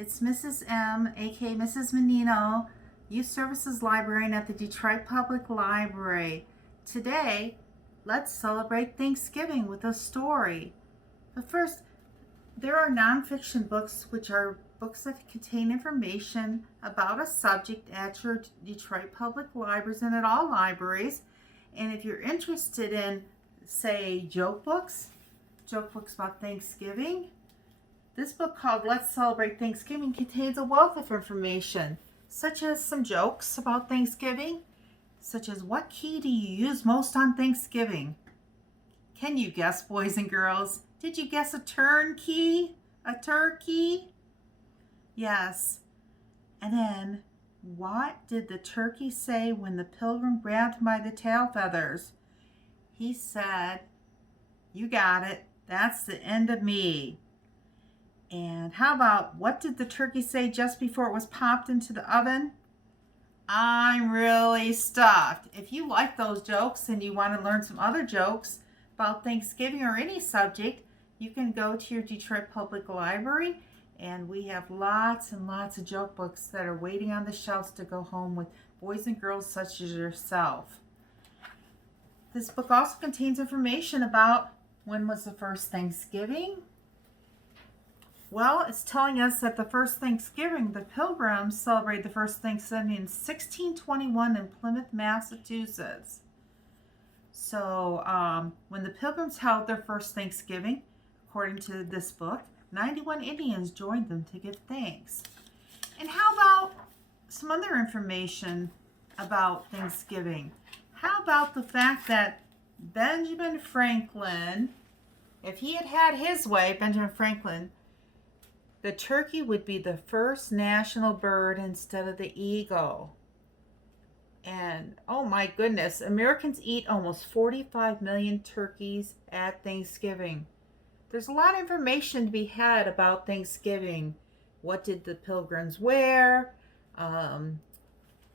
It's Mrs. M, aka Mrs. Menino, Youth Services Librarian at the Detroit Public Library. Today, let's celebrate Thanksgiving with a story. But first, there are nonfiction books, which are books that contain information about a subject at your Detroit Public Libraries and at all libraries. And if you're interested in, say, joke books about Thanksgiving, this book called Let's Celebrate Thanksgiving contains a wealth of information, such as some jokes about Thanksgiving, such as what key do you use most on Thanksgiving? Can you guess, boys and girls? Did you guess a turnkey? A turkey? Yes. And then, what did the turkey say when the pilgrim grabbed him by the tail feathers? He said, "You got it. That's the end of me." And how about, what did the turkey say just before it was popped into the oven? "I'm really stuffed." If you like those jokes and you want to learn some other jokes about Thanksgiving or any subject, you can go to your Detroit Public Library, and we have lots and lots of joke books that are waiting on the shelves to go home with boys and girls such as yourself. This book also contains information about when was the first Thanksgiving. Well, it's telling us that the first Thanksgiving, the Pilgrims celebrated the first Thanksgiving in 1621 in Plymouth, Massachusetts. So when the Pilgrims held their first Thanksgiving, according to this book, 91 Indians joined them to give thanks. And how about some other information about Thanksgiving? How about the fact that Benjamin Franklin, if he had had his way, Benjamin Franklin, the turkey would be the first national bird instead of the eagle. And oh my goodness, Americans eat almost 45 million turkeys at Thanksgiving. There's a lot of information to be had about Thanksgiving. What did the pilgrims wear?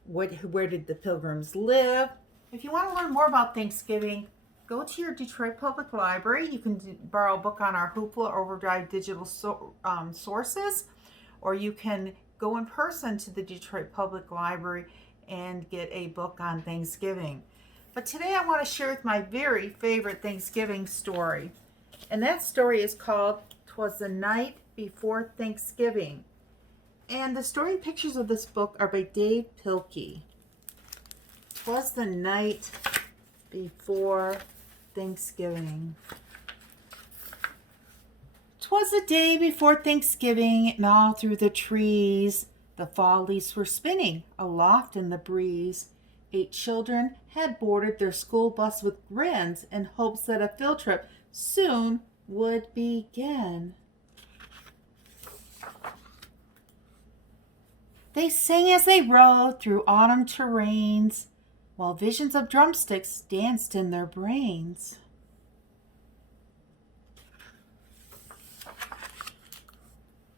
Where did the pilgrims live? If you want to learn more about Thanksgiving, go to your Detroit Public Library. You can borrow a book on our Hoopla Overdrive digital sources, or you can go in person to the Detroit Public Library and get a book on Thanksgiving. But today I want to share with my very favorite Thanksgiving story. And that story is called "'Twas the Night Before Thanksgiving." And the story pictures of this book are by Dave Pilkey. "'Twas the night before Thanksgiving. 'Twas the day before Thanksgiving, and all through the trees the fall leaves were spinning aloft in the breeze. 8 children had boarded their school bus with grins in hopes that a field trip soon would begin. They sang as they rode through autumn terrains, while visions of drumsticks danced in their brains.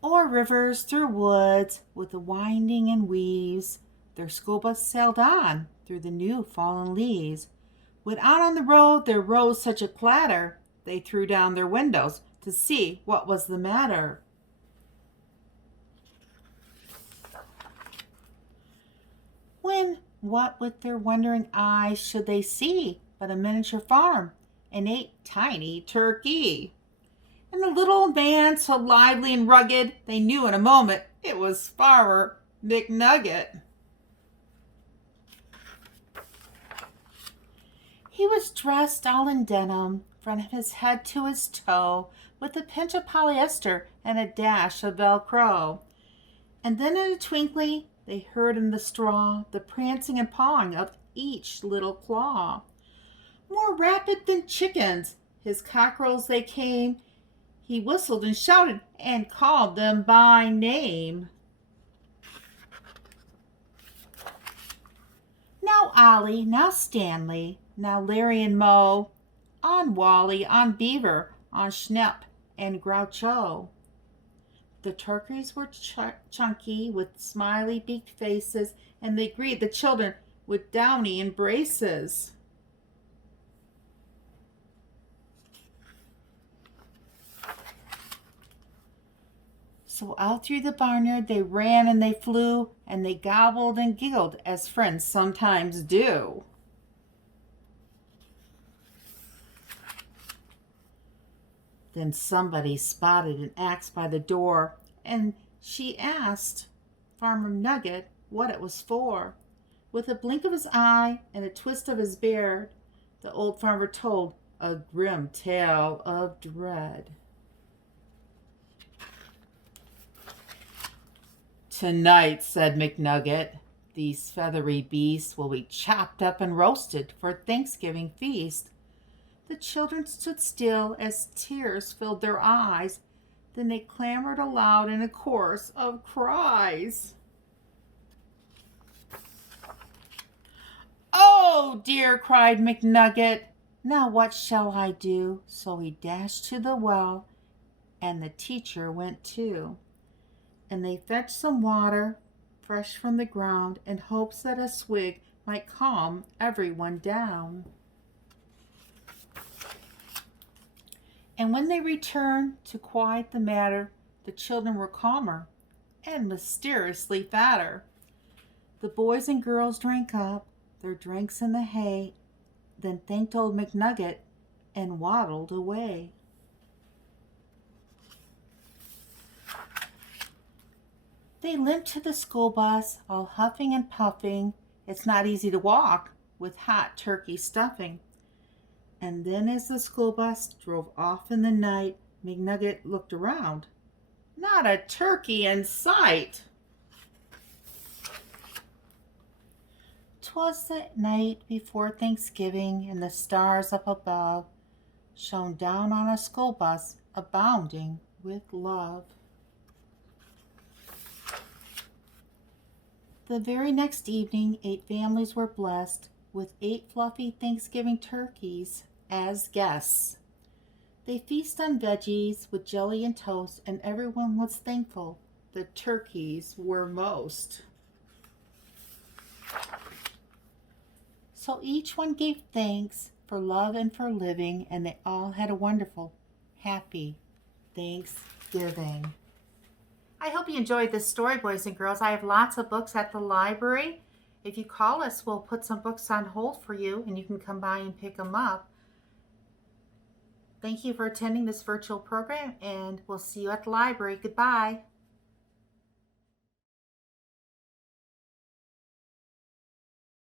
O'er rivers, through woods, with the winding and weaves, their school bus sailed on through the new fallen leaves. When out on the road there rose such a clatter, they threw down their windows to see what was the matter. When, what with their wondering eyes should they see but a miniature farm and 8 tiny turkey? And the little old man, so lively and rugged, they knew in a moment it was Farmer McNugget. He was dressed all in denim, from his head to his toe, with a pinch of polyester and a dash of Velcro. And then in a twinkling, they heard in the straw the prancing and pawing of each little claw. More rapid than chickens, his cockerels they came. He whistled and shouted and called them by name. Now Ollie, now Stanley, now Larry and Moe, on Wally, on Beaver, on Schnepp and Groucho. The turkeys were chunky with smiley beaked faces, and they greeted the children with downy embraces. So out through the barnyard they ran and they flew, and they gobbled and giggled as friends sometimes do. Then somebody spotted an axe by the door, and she asked Farmer Nugget what it was for. With a blink of his eye and a twist of his beard, the old farmer told a grim tale of dread. "Tonight," said McNugget, "these feathery beasts will be chopped up and roasted for Thanksgiving feast." The children stood still as tears filled their eyes. Then they clamored aloud in a chorus of cries. "Oh dear!" cried McNugget. "Now what shall I do?" So he dashed to the well, and the teacher went too. And they fetched some water fresh from the ground in hopes that a swig might calm everyone down. And when they returned to quiet the matter, the children were calmer and mysteriously fatter. The boys and girls drank up their drinks in the hay, then thanked old McNugget and waddled away. They limped to the school bus, all huffing and puffing. It's not easy to walk with hot turkey stuffing. And then as the school bus drove off in the night, McNugget looked around. Not a turkey in sight. 'Twas the night before Thanksgiving, and the stars up above shone down on a school bus abounding with love. The very next evening, 8 families were blessed with 8 fluffy Thanksgiving turkeys as guests. They feast on veggies with jelly and toast, and everyone was thankful the turkeys were most. So each one gave thanks for love and for living, and they all had a wonderful, happy Thanksgiving. I hope you enjoyed this story, boys and girls. I have lots of books at the library. If you call us, we'll put some books on hold for you, and you can come by and pick them up. Thank you for attending this virtual program, and we'll see you at the library. Goodbye.